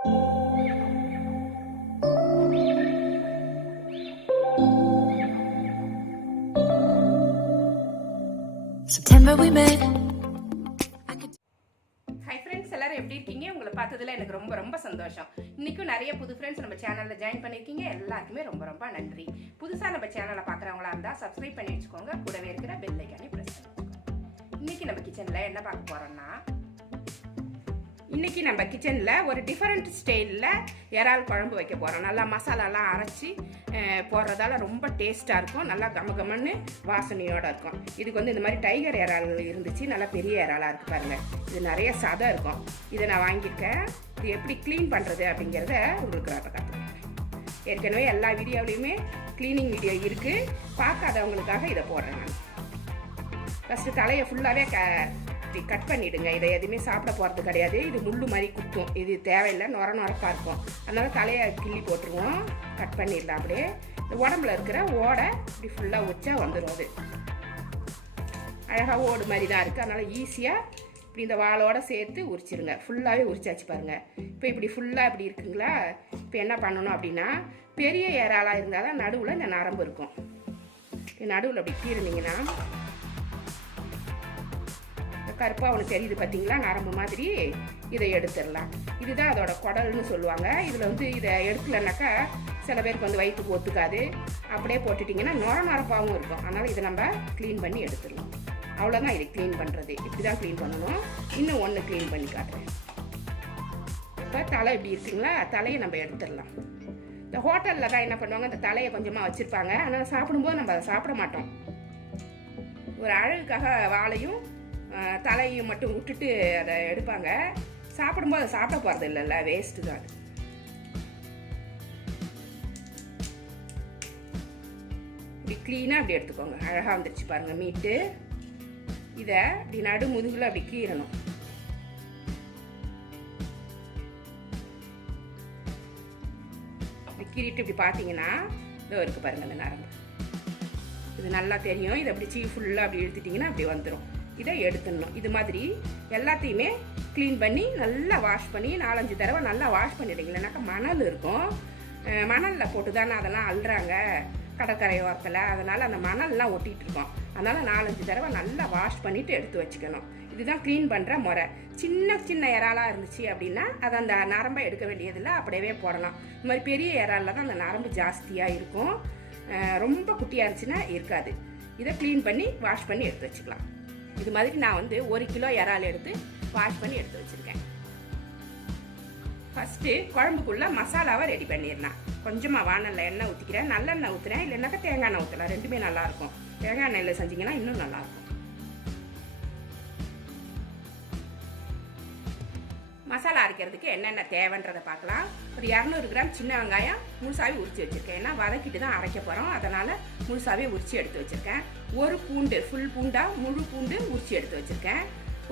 September we met. Hi friends எல்லாரும் எப்படி இருக்கீங்க? உங்களை பார்த்ததுல எனக்கு ரொம்ப ரொம்ப சந்தோஷம். இன்றைக்கும் நிறைய புது ஃப்ரெண்ட்ஸ் நம்ம சேனலில் ஜாயின் பண்ணியிருக்கீங்க. எல்லாருக்குமே ரொம்ப ரொம்ப நன்றி. புதுசாக நம்ம சேனலை பார்க்குறவங்களா இருந்தால் சப்ஸ்கிரைப் பண்ணி வச்சுக்கோங்க. கூடவே இருக்கிற பெல் ஐக்கானே ப்ரெஸ் பண்ணிக்கோங்க நம்ம கிச்சனில் என்ன பார்க்க போகிறோம்னா இன்னைக்கு நம்ம கிச்சனில் ஒரு டிஃப்ரெண்ட் ஸ்டைலில் இறால் குழம்பு வைக்க போகிறோம் நல்லா மசாலாலாம் அரைச்சி போடுறதால ரொம்ப டேஸ்ட்டாக இருக்கும். நல்லா கம கமன்னு வாசனையோடு இருக்கும். இதுக்கு வந்து இந்த மாதிரி டைகர் இறால் இருந்துச்சு. நல்லா பெரிய இறாலாக இருக்குது பாருங்கள் இது நிறைய சதம் இருக்கும். இதை நான் வாங்கியிருக்கேன். இது எப்படி க்ளீன் பண்ணுறது அப்படிங்கிறத உங்களுக்கு நான் கற்றுக்கிறேன் ஏற்கனவே எல்லா வீடியோவிலையுமே க்ளீனிங் வீடியோ இருக்குது பார்க்காதவங்களுக்காக இதை போடுறேன் நான். ஃபஸ்ட்டு தலையை ஃபுல்லாகவே க இப்படி கட் பண்ணிவிடுங்க இதை எதுவுமே சாப்பிட போகிறது கிடையாது. இது முள்ளு மாதிரி குத்தும். இது தேவையில்லை. நொர நொரப்பாக இருக்கும். அதனால் தலையை கிள்ளி போட்டுருவோம். கட் பண்ணிடலாம் அப்படியே. இந்த உடம்புல இருக்கிற ஓடை இப்படி ஃபுல்லாக வச்சா வந்துடும் அது. அழகாக ஓடு மாதிரி தான் இருக்குது அதனால் ஈஸியாக இப்படி இந்த வாளோட சேர்த்து உரிச்சிருங்க. ஃபுல்லாகவே உரிச்சாச்சு பாருங்கள் இப்போ இப்படி ஃபுல்லாக இப்படி இருக்குங்களா? இப்போ என்ன பண்ணணும் அப்படின்னா பெரிய இறாலாக இருந்தால் தான் நடுவில் இந்த நரம்பு இருக்கும். நடுவில் அப்படி கீறினீங்கன்னா கருப்பாக அவனுக்கு தெரியுது பார்த்தீங்களா நரம்பு மாதிரி. இதை எடுத்துடலாம். இதுதான் அதோட குடல்னு சொல்லுவாங்க. இதில் வந்து இதை எடுக்கலைனாக்கா சில பேருக்கு வந்து வயிற்றுக்கு ஒத்துக்காது. அப்படியே போட்டுட்டிங்கன்னா நொர நரப்பாகவும் இருக்கும். அதனால் இதை நம்ம க்ளீன் பண்ணி எடுத்துடலாம். அவ்வளோதான் இதை க்ளீன் பண்ணுறது இப்படி தான் க்ளீன் பண்ணணும். இன்னும் ஒன்று க்ளீன் பண்ணி காட்டுறேன். இப்போ தலை இப்படி இருக்குங்களா? தலையை நம்ம எடுத்துடலாம். இந்த ஹோட்டலில் தான் என்ன பண்ணுவாங்க? இந்த தலையை கொஞ்சமாக வச்சுருப்பாங்க. ஆனால் சாப்பிடும்போது நம்ம அதை சாப்பிட மாட்டோம். ஒரு அழகுக்காக வாழையும் தலையை மட்டும் விட்டுட்டு அதை எடுப்பாங்க. சாப்பிடும்போது அதை சாப்பிட போகிறது இல்லைல்ல வேஸ்ட்டு தான். அது. இப்படி க்ளீனாக அப்படி எடுத்துக்கோங்க. அழகாக வந்துருச்சு பாருங்கள் மீட்டு இதை இப்படி நடு முதுகில் அப்படி கீறணும். இப்படி கீறிட்டு இப்படி பார்த்தீங்கன்னா இதோ இருக்குது பாருங்க அந்த நரம்பு. இது நல்லா தெரியும். இதை அப்படி சீ ஃபுல்லாக அப்படி இழுத்துட்டிங்கன்னா அப்படி வந்துடும் இதை எடுத்துடணும். இது மாதிரி எல்லாத்தையுமே க்ளீன் பண்ணி நல்லா வாஷ் பண்ணி நாலஞ்சு தடவை நல்லா வாஷ் பண்ணிடுங்க. இல்லைனாக்கா மணல் இருக்கும். மணலில் போட்டு தானே அதெல்லாம் அள்ளுறாங்க. கடற்கரை ஓரத்தில். அதனால் அந்த மணல்லாம் ஒட்டிகிட்டு இருக்கோம். அதனால் நாலஞ்சு தடவை நல்லா வாஷ் பண்ணிவிட்டு எடுத்து வச்சுக்கணும். இதுதான் க்ளீன் பண்ணுற முறை. சின்ன சின்ன இறாலாக இருந்துச்சு அப்படின்னா அதை அந்த நரம்பை எடுக்க வேண்டியதில்லை. அப்படியே போடலாம். இந்த மாதிரி பெரிய இறாலில் தான் அந்த நரம்பு ஜாஸ்தியாக இருக்கும். ரொம்ப குட்டியாக இருந்துச்சுன்னா இருக்காது. இதை க்ளீன் பண்ணி வாஷ் பண்ணி எடுத்து வச்சுக்கலாம். இது மாதிரி நான் வந்து ஒரு கிலோ இறால் எடுத்து வாஷ் பண்ணி எடுத்து வச்சுருக்கேன். ஃபஸ்ட்டு குழம்புக்குள்ளே மசாலாவை ரெடி பண்ணிடலாம். கொஞ்சமாக வானல்ல எண்ணெய் ஊற்றிக்கிறேன் நல்லெண்ணெய் ஊற்றுறேன் இல்லைனாக்கா தேங்காய் எண்ணெய் ஊற்றலாம் ரெண்டுமே நல்லாயிருக்கும் தேங்காய் எண்ணெயில் செஞ்சிங்கன்னா இன்னும் நல்லாயிருக்கும் மசாலா அரைக்கிறதுக்கு என்னென்ன தேவைன்றதை பார்க்கலாம். ஒரு இரநூறு கிராம் சின்ன வெங்காயம் முழுசாவே உரிச்சு வச்சுருக்கேன். ஏன்னா வதக்கிட்டு தான் அரைக்க போகிறோம் அதனால் முழுசாவே உரிச்சு எடுத்து வச்சுருக்கேன். ஒரு பூண்டு ஃபுல் பூண்டாக முழு பூண்டு உரிச்சு எடுத்து வச்சுருக்கேன்.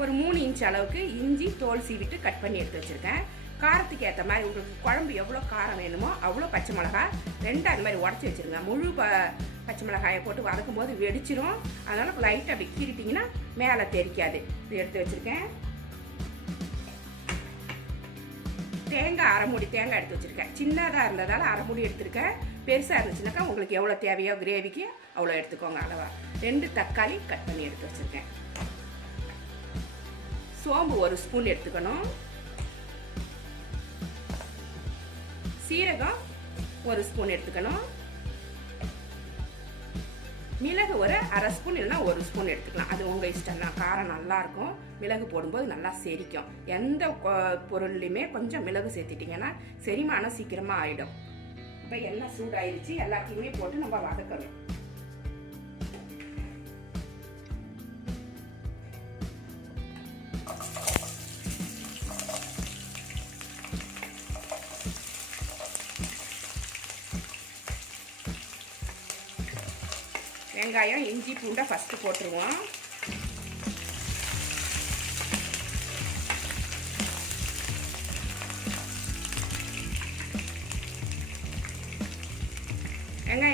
ஒரு மூணு இன்ச் அளவுக்கு இஞ்சி தோல் சீவிட்டு கட் பண்ணி எடுத்து வச்சுருக்கேன். காரத்துக்கு ஏற்ற மாதிரி உங்களுக்கு குழம்பு எவ்வளோ காரம் வேணுமோ அவ்வளோ பச்சை மிளகா ரெண்டு அது மாதிரி உடச்சி வச்சுருங்க. முழு ப பச்சை மிளகாயை போட்டு வதக்கும் போது வெடிச்சிரும். அதனால் லைட்டாக அப்படி கீறிட்டிங்கன்னா மேலே தெரிக்காது. இது எடுத்து வச்சுருக்கேன். தேங்காய் அரைமுடி தேங்காய் எடுத்து வச்சுருக்கேன். சின்னதாக இருந்ததால் அரைமுடி எடுத்திருக்கேன். பெருசாக இருந்துச்சுனாக்கா உங்களுக்கு எவ்வளோ தேவையோ கிரேவிக்கு அவ்வளோ எடுத்துக்கோங்க அளவாக ரெண்டு தக்காளி கட் பண்ணி எடுத்து வச்சுருக்கேன். சோம்பு ஒரு ஸ்பூன் எடுத்துக்கணும். சீரகம் ஒரு ஸ்பூன் எடுத்துக்கணும். மிளகு ஒரு அரை ஸ்பூன் இல்லைன்னா ஒரு ஸ்பூன் எடுத்துக்கலாம். அது உங்கள் இஷ்டம் தான் காரம் நல்லாயிருக்கும். மிளகு போடும்போது நல்லா செரிக்கும். எந்த பொருள்லையுமே கொஞ்சம் மிளகு சேர்த்திட்டிங்கன்னா செரிமானம் சீக்கிரமாக ஆயிடும். இப்போ எண்ணெய் சூடாயிருச்சு எல்லாத்தையுமே போட்டு நம்ம வதக்கணும். வெங்காயம் இஞ்சி பூண்டை ஃபஸ்ட்டு போட்டுருவோம்.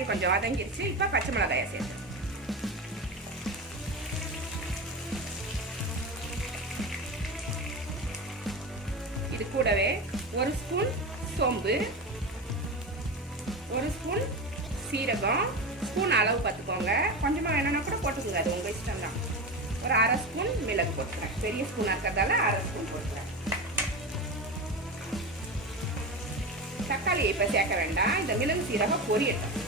வெங்காயம் கொஞ்சம் வதங்கிருச்சு. இப்போ பச்சை மிளகாயை சேர்த்து. இது கூடவே ஒரு ஸ்பூன் சோம்பு ஒரு ஸ்பூன் சீரகம் ஸ்பூன் அளவு பார்த்துக்கோங்க. கொஞ்சமாக வேணும்னா கூட போட்டுக்கோங்க. அது உங்கள் இஷ்டம் தான் ஒரு அரை ஸ்பூன் மிளகு போட்டுக்கிறேன். பெரிய ஸ்பூனாக இருக்கிறதால அரை ஸ்பூன் போட்டுக்கிறேன். தக்காளியை இப்போ சேர்க்க வேண்டாம். இந்த மிளகு சீரகம் பொரியட்டும்.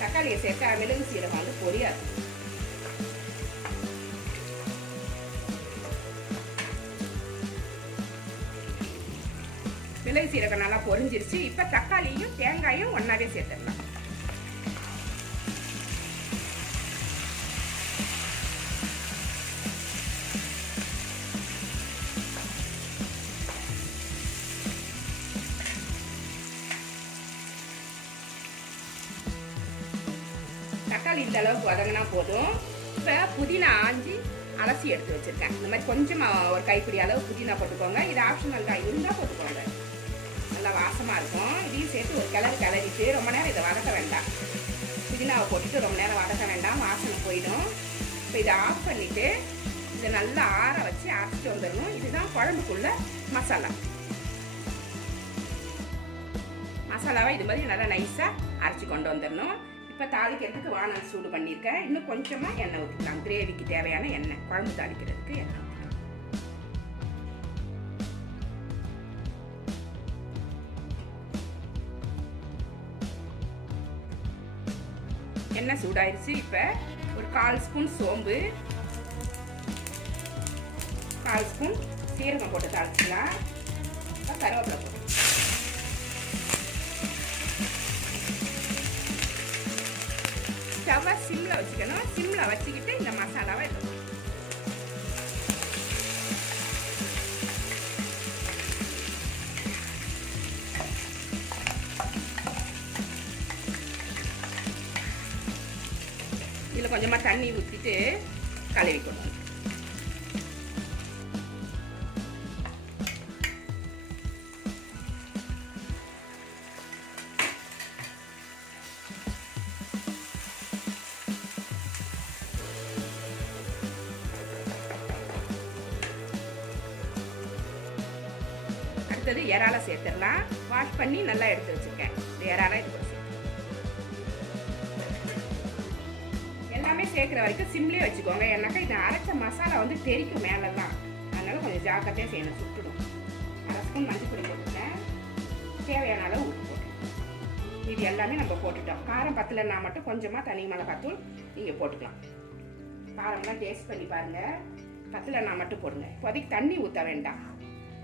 தக்காளியை சேர்த்தா மிளகு சீரகம் வந்து பொரியாது. மிளகு சீரகம் நல்லா பொரிஞ்சிருச்சு. இப்போ தக்காளியும் தேங்காயும் ஒன்றாவே சேர்த்துடலாம். தக்காளி இந்த அளவுக்கு வதங்கினா போதும். இப்போ புதினா ஆஞ்சி அலசி எடுத்து வச்சிருக்கேன். இந்த மாதிரி கொஞ்சமாக ஒரு கைப்பிடி அளவு புதினா போட்டுக்கோங்க. இது ஆப்ஷனல் தான் இருந்தால் போட்டுக்கோங்க. நல்லா வாசமாக இருக்கும். இதையும் சேர்த்து ஒரு கிளறு கிளறிட்டு ரொம்ப நேரம் இதை வதக்க வேண்டாம். புதினாவை போட்டுட்டு ரொம்ப நேரம் வதக்க வேண்டாம். வாசனை போயிடும். இப்போ இதை ஆஃப் பண்ணிவிட்டு இதை நல்லா ஆற வச்சு அரைச்சிட்டு வந்துடணும். இதுதான் குழம்புக்குள்ள மசாலா. மசாலாவை இது மாதிரி நல்லா நைஸாக அரைச்சி கொண்டு வந்துடணும். இப்போ தாளிக்கிறதுக்கு வானல் சூடு பண்ணியிருக்கேன். இன்னும் கொஞ்சமாக எண்ணெய் ஊற்றிக்கலாம் கிரேவிக்கு தேவையான எண்ணெய். குழம்பு தாளிக்கிறதுக்கு எண்ணெய் ஊற்றிக்கலாம் எண்ணெய் சூடாயிருச்சு. இப்போ ஒரு கால் ஸ்பூன் சோம்பு கால் ஸ்பூன் சீரகம் போட்டு தாளிச்சிக்கலாம். கருவேப்பிலை போட்டு ஸ்டவ்வை சிம்மில் வச்சுக்கணும். சிம்மில் வச்சுக்கிட்டு இந்த மசாலாவை எடுக்கணும் இதில் கொஞ்சமாக தண்ணி ஊற்றிட்டு கழுவி கொடுக்கணும் அடுத்தது இறாலை சேர்த்துடலாம். வாஷ் பண்ணி நல்லா எடுத்து வச்சுருக்கேன். இந்த இறாலை இது எல்லாமே சேர்க்குற வரைக்கும் சிம்லேயே வச்சுக்கோங்க. ஏன்னாக்கா இந்த அரைச்ச மசாலா வந்து தெரிக்கும் தான் அதனால் கொஞ்சம் ஜாக்கிரதையாக செய்யணும். சுட்டுடும். அரை ஸ்பூன் மஞ்சள் பொடி போட்டுட்டேன் தேவையான அளவு உப்பு போட்டு இது எல்லாமே நம்ம போட்டுட்டோம். காரம் பத்தலைன்னா மட்டும் கொஞ்சமாக தனி மிளகாத்தூள் நீங்கள் போட்டுக்கலாம். காரம்லாம் டேஸ்ட் பண்ணி பாருங்கள் பத்தலைன்னா மட்டும் போடுங்க. இப்போதைக்கு தண்ணி ஊற்ற வேண்டாம்.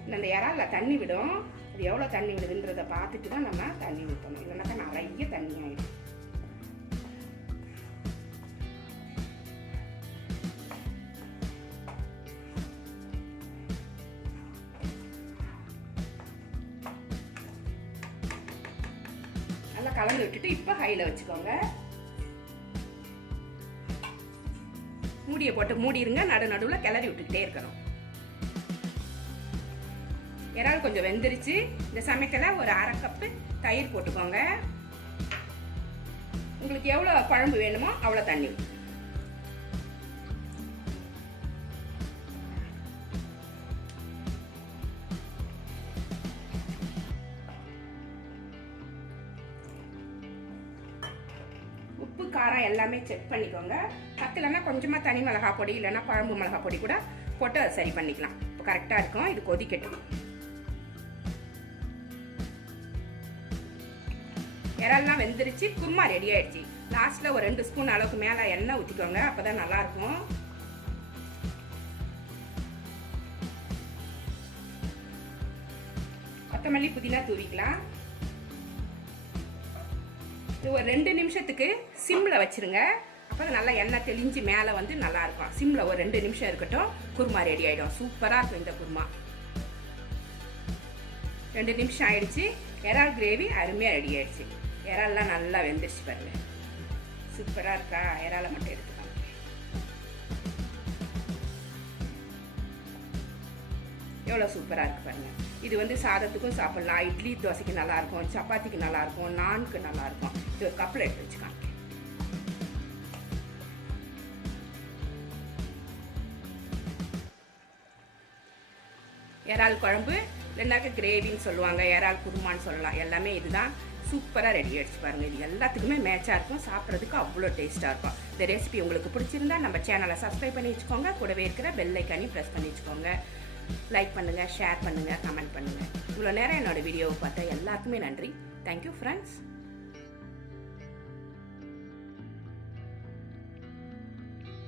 இந்த இறால தண்ணி விடும். அது எவ்வளோ தண்ணி விடுதுன்றதை பார்த்துட்டு தான் நம்ம தண்ணி ஊற்றணும் இல்லைனாக்கா நிறைய தண்ணி ஆகிடும் நல்லா கலந்து விட்டுட்டு இப்போ ஹையில் வச்சுக்கோங்க. மூடியை போட்டு மூடிடுங்க நடு நடுவில் கிளறி விட்டுக்கிட்டே இருக்கணும். இறால் கொஞ்சம் வெந்துருச்சு. இந்த சமைக்கல ஒரு அரை கப்பு தயிர் போட்டுக்கோங்க. உங்களுக்கு எவ்வளோ குழம்பு வேணுமோ அவ்வளோ தண்ணி உப்பு காரம் எல்லாமே செக் பண்ணிக்கோங்க. பத்தலைன்னா கொஞ்சமாக தனி மிளகா பொடி இல்லைன்னா குழம்பு மிளகா பொடி கூட போட்டு அதை சரி பண்ணிக்கலாம். இப்போ கரெக்டாக இருக்கும். இது கொதிக்கட்டும். இறால்லாம் வெந்துருச்சு குருமா ரெடி ஆயிடுச்சு. லாஸ்ட்டில் ஒரு ரெண்டு ஸ்பூன் அளவுக்கு மேலே எண்ணெய் ஊற்றிக்கோங்க அப்போ தான் நல்லாயிருக்கும். கொத்தமல்லி புதினா தூவிக்கலாம். இது ஒரு ரெண்டு நிமிஷத்துக்கு சிம்மில் வச்சுருங்க. அப்போ நல்லா எண்ணெய் தெளிஞ்சு மேலே வந்து நல்லா இருக்கும் சிம்மில் ஒரு ரெண்டு நிமிஷம் இருக்கட்டும் குருமா ரெடி ஆகிடும் சூப்பராக இருக்கும் இந்த குருமா. ரெண்டு நிமிஷம் ஆயிடுச்சு. எறால் கிரேவி அருமையாக ரெடி ஆயிடுச்சு. இறால்லாம் நல்லா வெந்துருச்சு பாருங்க. சூப்பராக இருக்கா? இறாலை மட்டும் எடுத்துக்கலாம் எவ்வளோ சூப்பராக இருக்குது பாருங்கள் இது வந்து சாதத்துக்கும் சாப்பிட்லாம். இட்லி தோசைக்கு நல்லாயிருக்கும் சப்பாத்திக்கு நல்லாயிருக்கும் நான்க்கு நல்லாயிருக்கும் இது ஒரு கப்பில் எடுத்து வச்சுக்காங்க இறால் குழம்பு இல்லைனாக்க கிரேவின்னு சொல்லுவாங்க. இறால் குருமான்னு சொல்லலாம். எல்லாமே இதுதான். சூப்பராக ரெடி ஆகிடுச்சு பாருங்கள் இது எல்லாத்துக்குமே மேட்சாக இருக்கும். சாப்பிட்றதுக்கு அவ்வளோ டேஸ்ட்டாக இருக்கும். இந்த ரெசிபி உங்களுக்கு பிடிச்சிருந்தா நம்ம சேனலை சப்ஸ்கிரைப் பண்ணி வச்சுக்கோங்க. கூடவே இருக்கிற பெல் ப்ரெஸ் பண்ணி வச்சுக்கோங்க. லைக் பண்ணுங்கள் ஷேர் பண்ணுங்கள் கமெண்ட் பண்ணுங்கள் இவ்வளோ நேரம் என்னோட வீடியோவை பார்த்தா எல்லாருக்குமே நன்றி. Thank you friends